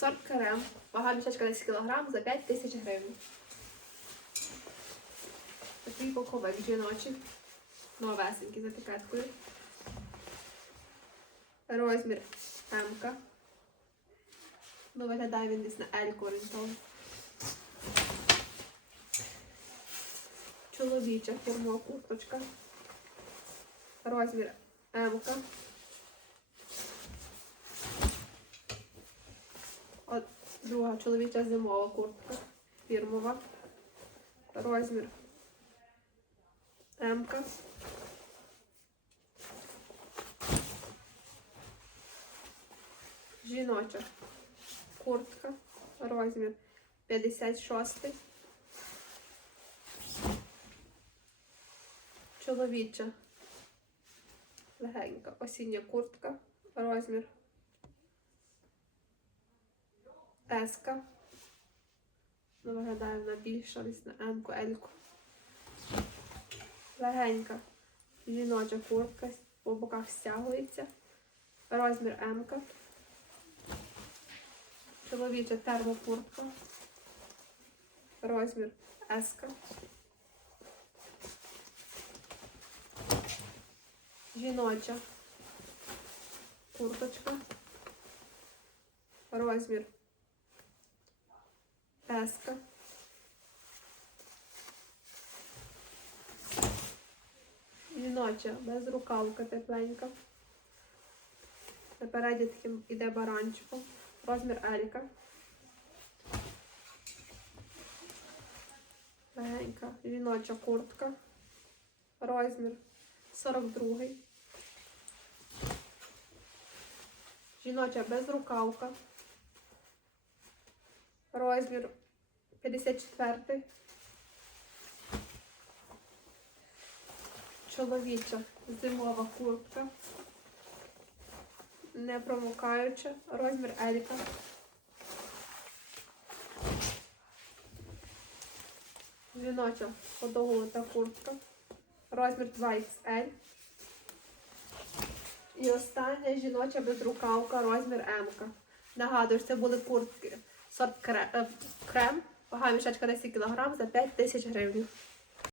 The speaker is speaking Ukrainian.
сорт крем. Вага мішечка 10 кг за 5 тисяч гривень. Такий боковик жіночий. Новесенький з етикеткою. Розмір М. Ну, виглядає він десь на L орієнтовно. Чоловіча фірмова курточка. Розмір М. От друга чоловіча зимова куртка. Фірмова. Розмір М. Жіноча куртка. Розмір 56. Чоловіча легенька осіння куртка. Розмір Еска. Виглядає вона більша, десь на М-ку, L-ку. Легенька жіноча куртка, по боках стягується. Розмір М-ка. Чоловіча термокуртка. Розмір С-ка. Жіноча курточка. Розмір Еска. Жіноча, безрукавка тепленька. Напереді таким іде баранчиком. Розмір Елька. Легенька. Жіноча куртка. Розмір 42. Жіноча безрукавка. Розмір 54. Чоловіча зимова куртка. Не промокаюча. Розмір Елька. Жіноча подовгута куртка. Розмір 2XL. І остання жіноча безрукавка, розмір М. Нагадую, це були куртки сорт е, крем, вага мішечка 10 кг за 5 тисяч гривень.